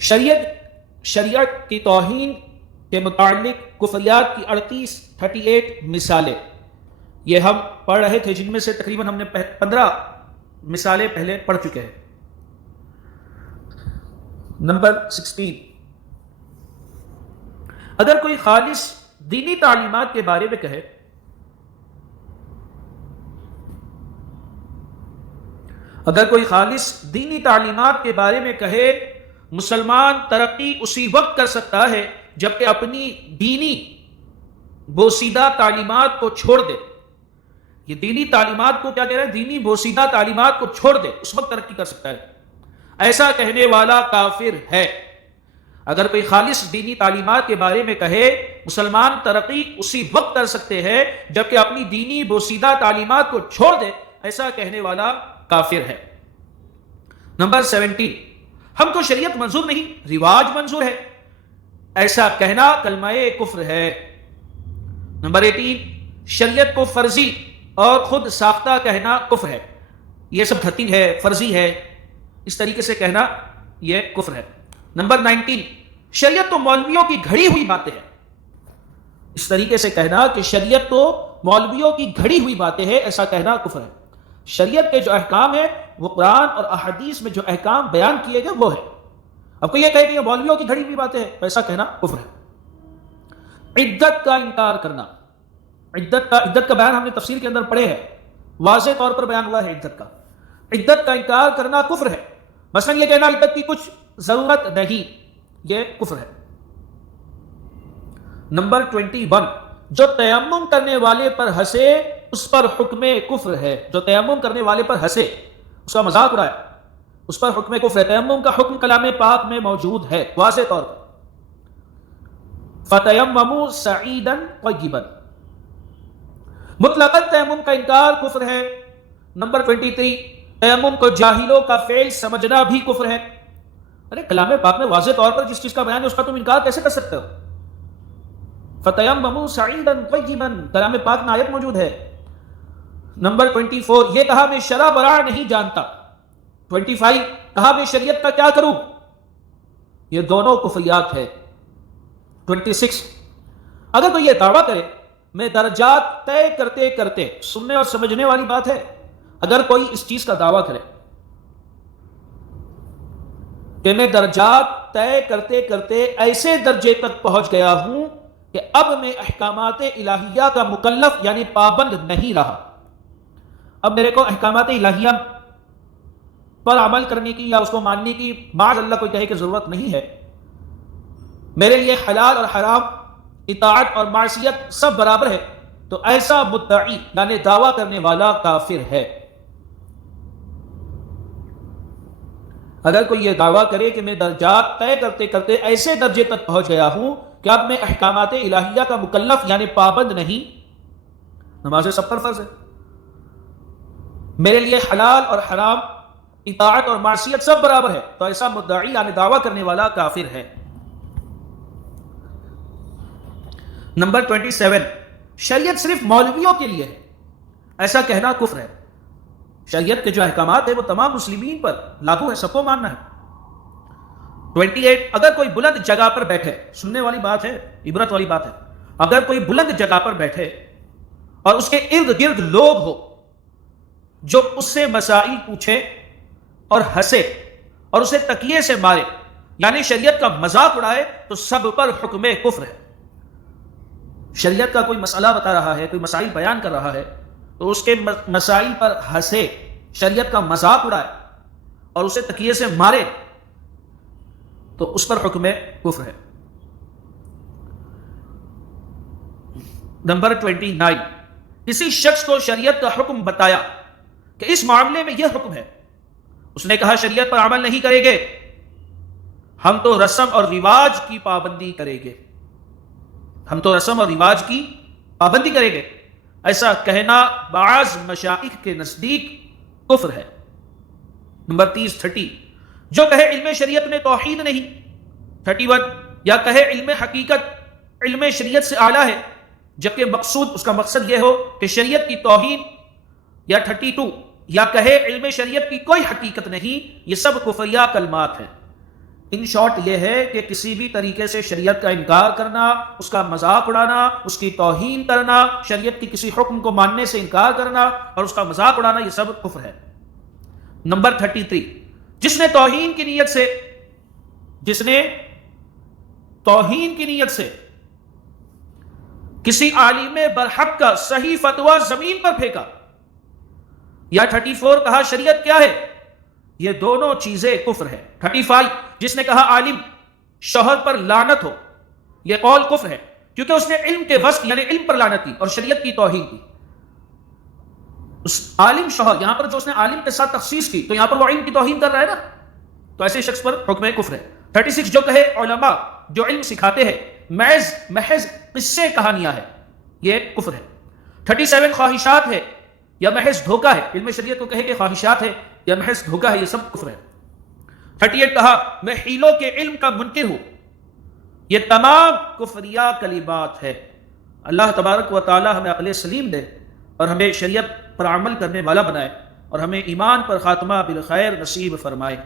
شریعت کی توہین کے متعلق کفریات کی 38 مثالیں یہ ہم پڑھ رہے تھے، جن میں سے تقریباً ہم نے 15 مثالیں پہلے پڑھ چکے ہیں۔ نمبر 16، اگر کوئی خالص دینی تعلیمات کے بارے میں کہے مسلمان ترقی اسی وقت کر سکتا ہے جبکہ اپنی دینی بوسیدہ تعلیمات کو چھوڑ دے۔ یہ دینی تعلیمات کو کیا کہہ رہے ہیں؟ دینی بوسیدہ تعلیمات کو چھوڑ دے، اس وقت ترقی کر سکتا ہے۔ ایسا کہنے والا کافر ہے۔ اگر کوئی خالص دینی تعلیمات کے بارے میں کہے مسلمان ترقی اسی وقت کر سکتے ہیں جبکہ اپنی دینی بوسیدہ تعلیمات کو چھوڑ دے، ایسا کہنے والا کافر ہے۔ نمبر 17، ہم کو شریعت منظور نہیں، رواج منظور ہے، ایسا کہنا کلمہ کفر ہے۔ نمبر 18، شریعت کو فرضی اور خود ساختہ کہنا کفر ہے، یہ سب دھتی ہے، فرضی ہے، اس طریقے سے کہنا یہ کفر ہے۔ نمبر 19، شریعت تو مولویوں کی گھڑی ہوئی باتیں ہیں، اس طریقے سے کہنا کہ شریعت تو مولویوں کی گھڑی ہوئی باتیں ہیں، ایسا کہنا کفر ہے۔ شریعت کے جو احکام ہیں وہ قرآن اور احادیث میں جو احکام بیان کیے گئے وہ ہے۔ اب کوئی یہ کہے کہ یہ مولویوں کی گھڑی ہوئی باتیں ہیں، ایسا کہنا کفر ہے۔ عدت کا انکار کرنا، عدت کا بیان ہم نے تفسیر کے اندر پڑھے ہیں، واضح طور پر بیان ہوا ہے عدت کا۔ عدت کا انکار کرنا کفر ہے، مثلا یہ کہنا عدت کی کچھ ضرورت نہیں، یہ کفر ہے۔ نمبر 21، جو تیمم کرنے والے پر ہنسے اس پر حکم کفر ہے۔ جو تیمم کرنے والے پر ہنسے، اس کا مذاق اڑائے، اس پر حکم کفر ہے۔ تیمم کا حکم کلام پاک میں موجود ہے واضح طور پر، فَتَيَمَّمُوا صَعِيدًا طَيِّبًا۔ مطلقاً تیمم کا انکار کفر ہے۔ نمبر 23، تیمم کو جاہلوں کا فعل سمجھنا بھی کفر ہے۔ ارے کلام پاک میں واضح طور پر جس چیز کا بیان ہے اس کا تم انکار کیسے کر سکتے ہو؟ فَتَيَمَّمُوا صَعِيدًا طَيِّبًا، کلام پاک میں آیت موجود ہے۔ نمبر 24، یہ کہا میں شرع برا نہیں جانتا۔ 25، کہا میں شریعت کا کیا کروں، یہ دونوں کفریات ہے۔ 26، اگر کوئی یہ دعویٰ کرے میں درجات طے کرتے کرتے، سننے اور سمجھنے والی بات ہے، اگر کوئی اس چیز کا دعویٰ کرے کہ میں درجات طے کرتے کرتے ایسے درجے تک پہنچ گیا ہوں کہ اب میں احکامات الہیہ کا مکلف یعنی پابند نہیں رہا، اب میرے کو احکامات الہیہ پر عمل کرنے کی یا اس کو ماننے کی معاذ اللہ کوئی کہے کہ ضرورت نہیں ہے، میرے لیے حلال اور حرام، اطاعت اور معصیت سب برابر ہے، تو ایسا مدعی یعنی دعویٰ کرنے والا کافر ہے۔ اگر کوئی یہ دعویٰ کرے کہ میں درجات طے کرتے کرتے ایسے درجے تک پہنچ گیا ہوں کہ اب میں احکامات الہیہ کا مکلف یعنی پابند نہیں، نماز سب پر فرض ہے، میرے لیے حلال اور حرام، اطاعت اور معصیت سب برابر ہے، تو ایسا مدعی یعنی دعویٰ کرنے والا کافر ہے۔ نمبر 27، شریعت صرف مولویوں کے لیے ہے، ایسا کہنا کفر ہے۔ شریعت کے جو احکامات ہیں وہ تمام مسلمین پر لاگو ہے، سب کو ماننا ہے۔ 28، اگر کوئی بلند جگہ پر بیٹھے، سننے والی بات ہے، عبرت والی بات ہے، اگر کوئی بلند جگہ پر بیٹھے اور اس کے ارد گرد لوگ ہو جو اس سے مسائل پوچھے اور ہنسے اور اسے تکیے سے مارے یعنی شریعت کا مذاق اڑائے، تو سب پر حکم کفر ہے۔ شریعت کا کوئی مسئلہ بتا رہا ہے، کوئی مسائل بیان کر رہا ہے، تو اس کے مسائل پر ہنسے، شریعت کا مذاق اڑائے اور اسے تکیے سے مارے، تو اس پر حکم کفر ہے۔ نمبر 29، کسی شخص کو شریعت کا حکم بتایا کہ اس معاملے میں یہ حکم ہے، اس نے کہا شریعت پر عمل نہیں کریں گے، ہم تو رسم اور رواج کی پابندی کریں گے، ہم تو رسم اور رواج کی پابندی کریں گے، ایسا کہنا بعض مشائخ کے نزدیک کفر ہے۔ نمبر 30 جو کہے علم شریعت میں توحید نہیں، 31 یا کہے علم حقیقت علم شریعت سے اعلیٰ ہے جبکہ مقصود اس کا مقصد یہ ہو کہ شریعت کی توہین، یا 32 یا کہے علم شریعت کی کوئی حقیقت نہیں، یہ سب کفریہ کلمات ہیں۔ ان شارٹ یہ ہے کہ کسی بھی طریقے سے شریعت کا انکار کرنا، اس کا مذاق اڑانا، اس کی توہین کرنا، شریعت کی کسی حکم کو ماننے سے انکار کرنا اور اس کا مذاق اڑانا، یہ سب کفر ہے۔ نمبر 33، جس نے توہین کی نیت سے کسی عالم برحق کا صحیح فتویٰ زمین پر پھینکا، یا 34 کہا شریعت کیا ہے، یہ دونوں چیزیں کفر ہے۔ 35 جس نے کہا عالم شوہر پر لعنت ہو، یہ قول کفر ہے، کیونکہ اس نے علم کے وصف یعنی علم پر لعنت کی اور شریعت کی توہین کی۔ اس عالم شوہر، یہاں پر جو اس نے عالم کے ساتھ تخصیص کی تو یہاں پر وہ علم کی توہین کر رہا ہے نا، تو ایسے شخص پر حکم کفر ہے۔ 36 جو کہے علماء جو علم سکھاتے ہیں محض قصے کہانیاں ہیں، یہ کفر ہے۔ 37 خواہشات ہے یا محض دھوکہ ہے، علم شریعت کو کہے کہ خواہشات ہے یا محض دھوکہ ہے، یہ سب کفر ہے۔ 38 کہا میں حیلوں کے علم کا منکر ہوں، یہ تمام کفریہ کلمات ہے۔ اللہ تبارک و تعالی ہمیں عقل سلیم دے اور ہمیں شریعت پر عمل کرنے والا بنائے اور ہمیں ایمان پر خاتمہ بالخیر نصیب فرمائے۔